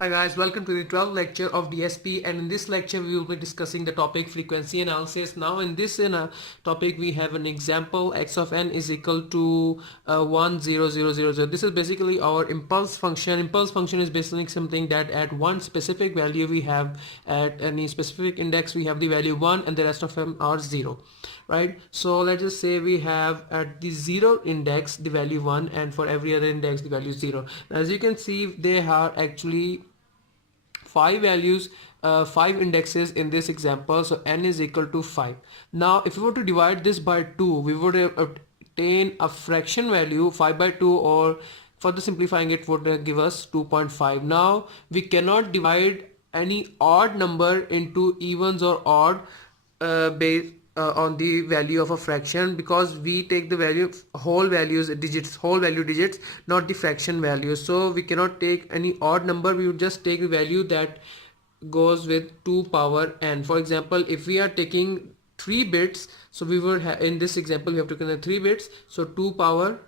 Hi guys, welcome to the 12th lecture of DSP, and in this lecture we will be discussing the topic frequency analysis. Now in this topic we have an example. X of n is equal to 1 0 0 0 0. This is basically our impulse function. Impulse function is basically something that at one specific value we have, at any specific index we have the value 1 and the rest of them are 0, right? So let's just say we have at the 0 index the value 1 and for every other index the value 0. As you can see, they are actually five values, five indexes in this example, so n is equal to 5. Now if we were to divide this by 2, we would obtain a fraction value 5 by 2, or further simplifying it would give us 2.5. Now we cannot divide any odd number into evens or odd based on the value of a fraction, because we take the value whole values digits, whole value digits, not the fraction values. So we cannot take any odd number, we would just take the value that goes with 2 power n. For example, if we are taking 3 bits, so we will in this example we have taken the 3 bits, so 2 power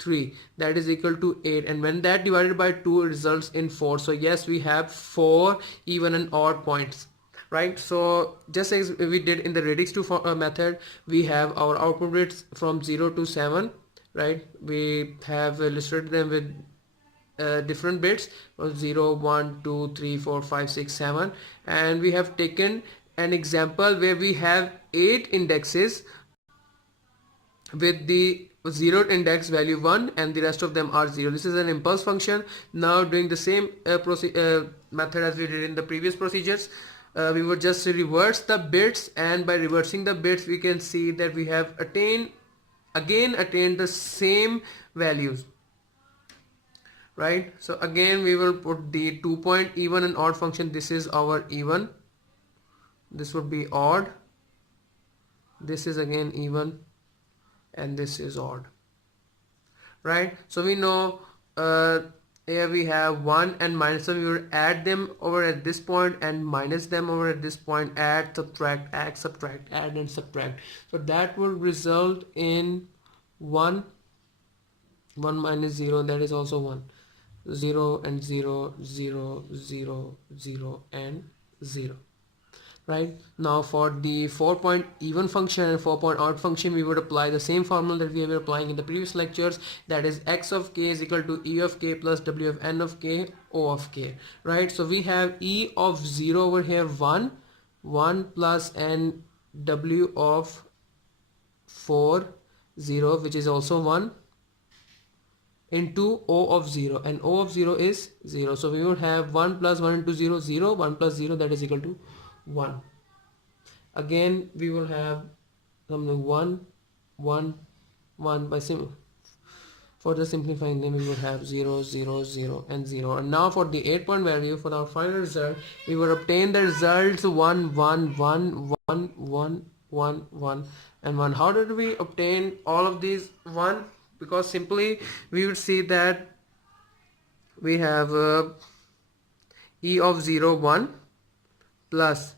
3, that is equal to 8, and when that divided by 2 results in 4. So yes, we have 4 even and odd points, right? So just as we did in the radix 2 method, we have our output bits from 0 to 7, right? We have listed them with different bits, 0 1 2 3 4 5 6 7, and we have taken an example where we have 8 indexes with the zeroed index value 1 and the rest of them are 0. This is an impulse function. Now doing the same method as we did in the previous procedures, we would just reverse the bits, and by reversing the bits we can see that we have attained the same values, right? So again we will put the 2 point even and odd function. This is our even, this would be odd, this is again even, and this is odd, right? So we know here we have 1 and minus 1, we will add them over at this point and minus them over at this point, add, subtract, add, subtract, add and subtract. So that will result in 1 minus 0, that is also 1, 0 and 0 0 0 0 and 0. Right, now for the 4 point even function and 4 point odd function, we would apply the same formula that we were applying in the previous lectures, that is x of k is equal to e of k plus w of n of k o of k, right? So we have e of 0 over here 1 plus n w of 4 0, which is also 1, into o of 0, and o of 0 is 0. So we would have 1 plus 1 into 0 0, 1 plus 0, that is equal to 1. Again we will have something 1 1 1 by further simplifying them we would have 0 0 0 and 0. And now for the 8 point value, for our final result, we will obtain the results 1 1 1 1 1 1 1 and 1. How did we obtain all of these 1? Because simply we would see that we have e of 0 1 plus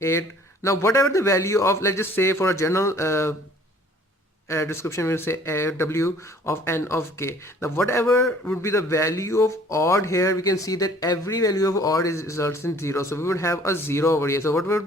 8. Now whatever the value of, let's just say for a general description, we'll say w of n of k. Now whatever would be the value of odd here, we can see that every value of odd results in 0. So we would have a 0 over here. So whatever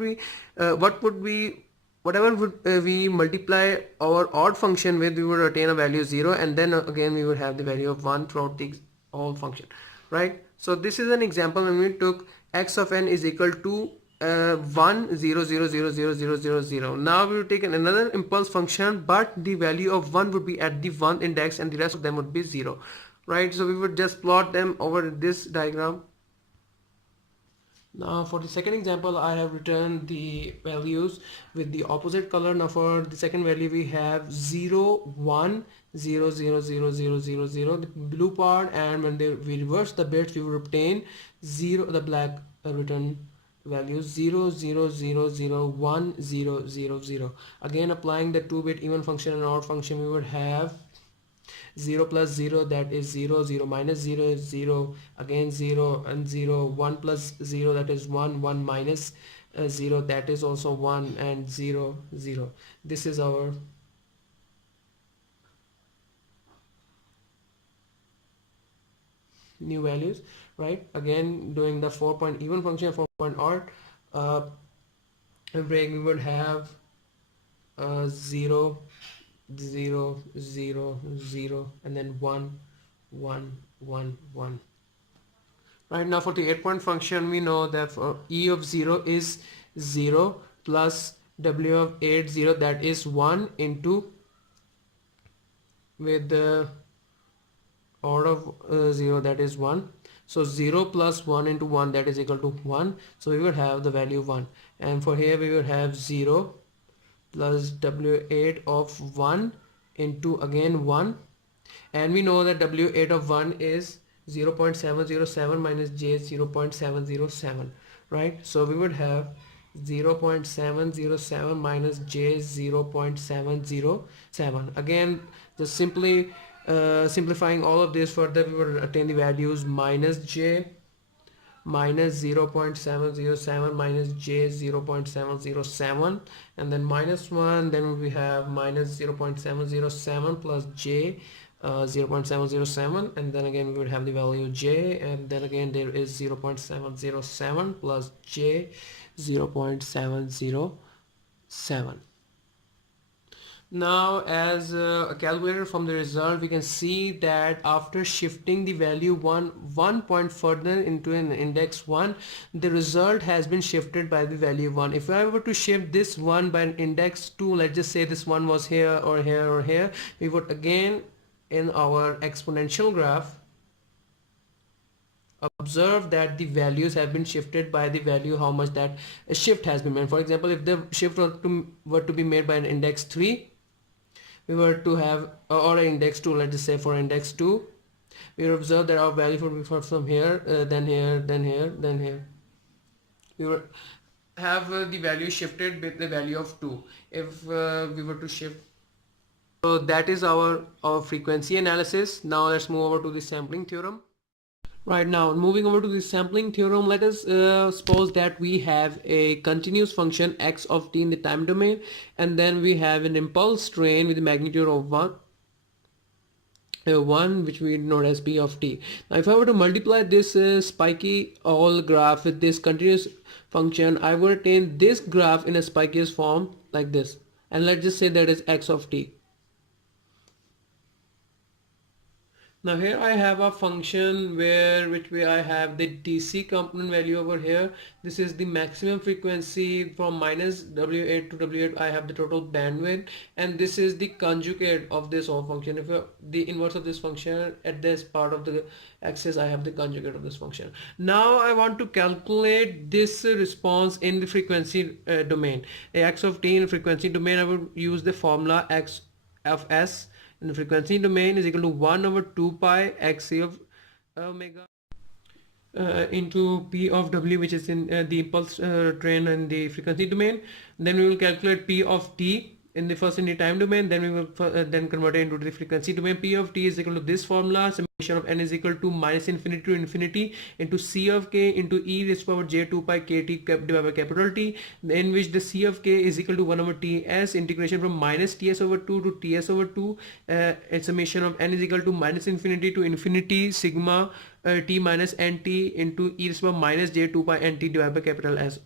would we multiply our odd function with, we would attain a value 0, and then again we would have the value of 1 throughout the whole function, right? So this is an example when we took x of n is equal to 1 0 0 0 0 0 0 0. Now we will take another impulse function, but the value of 1 would be at the 1 index and the rest of them would be 0, right? So we would just plot them over this diagram. Now for the second example, I have written the values with the opposite color. Now for the second value we have 0 1 0 0 0 0 0 0, the blue part, and when we reverse the bits we will obtain 0, the black written values 0 0 0 0 1 0 0 0. Again applying the 2-bit even function and odd function, we would have 0 plus 0, that is 0, 0 minus 0 is 0, again 0 and 0, 1 plus 0, that is 1, 1 minus 0, that is also 1, and 0 0. This is our new values, right? Again, doing the 4-point even function, 4-point odd break, we would have 0 0 0 0 and then 1 1 1 1. Right now for the 8-point function, we know that for e of 0 is 0 plus w of 8 0, that is 1 into with the order of 0, that is 1. So 0 plus 1 into 1, that is equal to 1. So we will have the value 1, and for here we will have 0 plus w8 of 1 into again 1, and we know that w8 of 1 is 0 0.707 minus j is 0 0.707, right? So we would have 0 0.707 minus j is 0 0.707. Again, just simply simplifying all of this further, we will attain the values minus j minus 0.707 minus j 0.707, and then minus 1, then we have minus 0.707 plus j 0.707, and then again we would have the value j, and then again there is 0.707 plus j 0.707. Now as a calculator from the result, we can see that after shifting the value 1 point further into an index 1, the result has been shifted by the value 1. If I were to shift this 1 by an index 2, let's just say this 1 was here or here or here, we would again in our exponential graph observe that the values have been shifted by the value how much that a shift has been made. For example, if the shift were to be made by an index 3, we were to have or index 2, let's just say for index 2, we will observe that our value would be from here, then here, then here, then here. We will have the value shifted with the value of 2 if we were to shift. So that is our frequency analysis. Now let's move over to the sampling theorem. Right, now moving over to the sampling theorem, let us suppose that we have a continuous function x of t in the time domain, and then we have an impulse train with a magnitude of 1 which we denote as p of t. Now if I were to multiply this spiky all graph with this continuous function, I would attain this graph in a spikiest form like this, and let's just say that is x of t. Now here I have a function which way I have the DC component value over here. This is the maximum frequency from minus W8 to W8. I have the total bandwidth, and this is the conjugate of this whole function. If the inverse of this function at this part of the axis, I have the conjugate of this function. Now I want to calculate this response in the frequency domain. X of t in frequency domain, I will use the formula x of s in the frequency domain is equal to 1 over 2 pi xc of omega into p of w, which is in the impulse train in the frequency domain. Then we will calculate p of t in the first in the time domain, then we will then convert it into the frequency domain. P of t is equal to this formula, summation of n is equal to minus infinity to infinity into c of k into e raised to power j 2 pi kt divided by capital T, in which the c of k is equal to 1 over ts integration from minus ts over 2 to ts over 2, and summation of n is equal to minus infinity to infinity sigma t minus nt into e raised to power minus j 2 pi nt divided by capital S.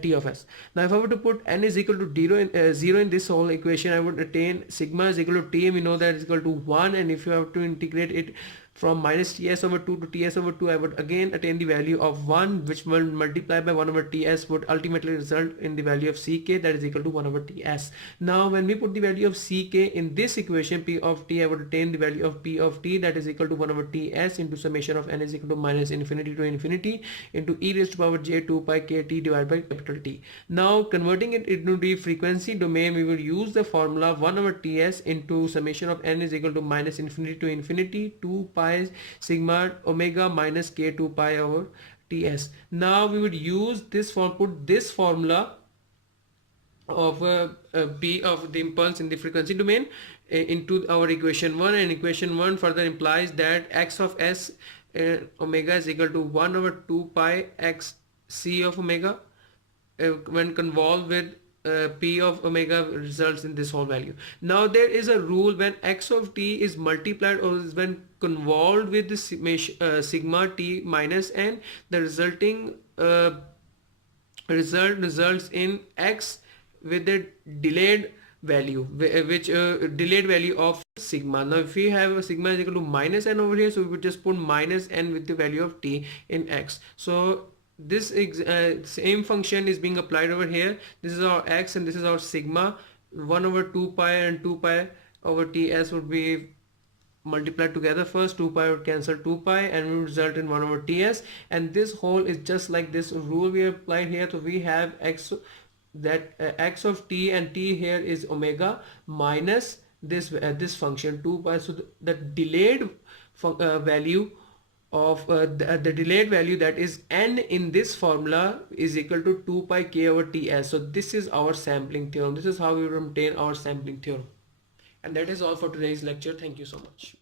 T of s. Now if I were to put n is equal to 0 in this whole equation, I would attain sigma is equal to t, we know that is equal to 1, and if you have to integrate it from minus ts over 2 to ts over 2, I would again attain the value of 1, which will multiply by 1 over ts would ultimately result in the value of ck, that is equal to 1 over ts. Now when we put the value of ck in this equation p of t, I would attain the value of p of t, that is equal to 1 over ts into summation of n is equal to minus infinity to infinity into e raised to power j 2 pi kt divided by capital T. Now converting it into the frequency domain, we will use the formula 1 over ts into summation of n is equal to minus infinity to infinity 2 pi sigma omega minus k 2 pi over ts. Now we would use this put this formula of p of the impulse in the frequency domain into our equation 1, and equation 1 further implies that x of s omega is equal to 1 over 2 pi x c of omega when convolved with p of omega results in this whole value. Now there is a rule when x of t is multiplied or is when convolved with the sigma t minus n, the resulting result results in x with a delayed value, which delayed value of sigma. Now if we have a sigma is equal to minus n over here, so we would just put minus n with the value of t in x. So this same function is being applied over here. This is our x and this is our sigma. 1 over 2 pi and 2 pi over ts would be multiplied together. First 2 pi would cancel 2 pi and will result in 1 over ts, and this whole is just like this rule we applied here. So we have x, that x of t, and t here is omega minus this function 2 pi. So the delayed value of the delayed value, that is n in this formula, is equal to 2 pi k over ts. So this is our sampling theorem. This is how we will obtain our sampling theorem. And that is all for today's lecture. Thank you so much.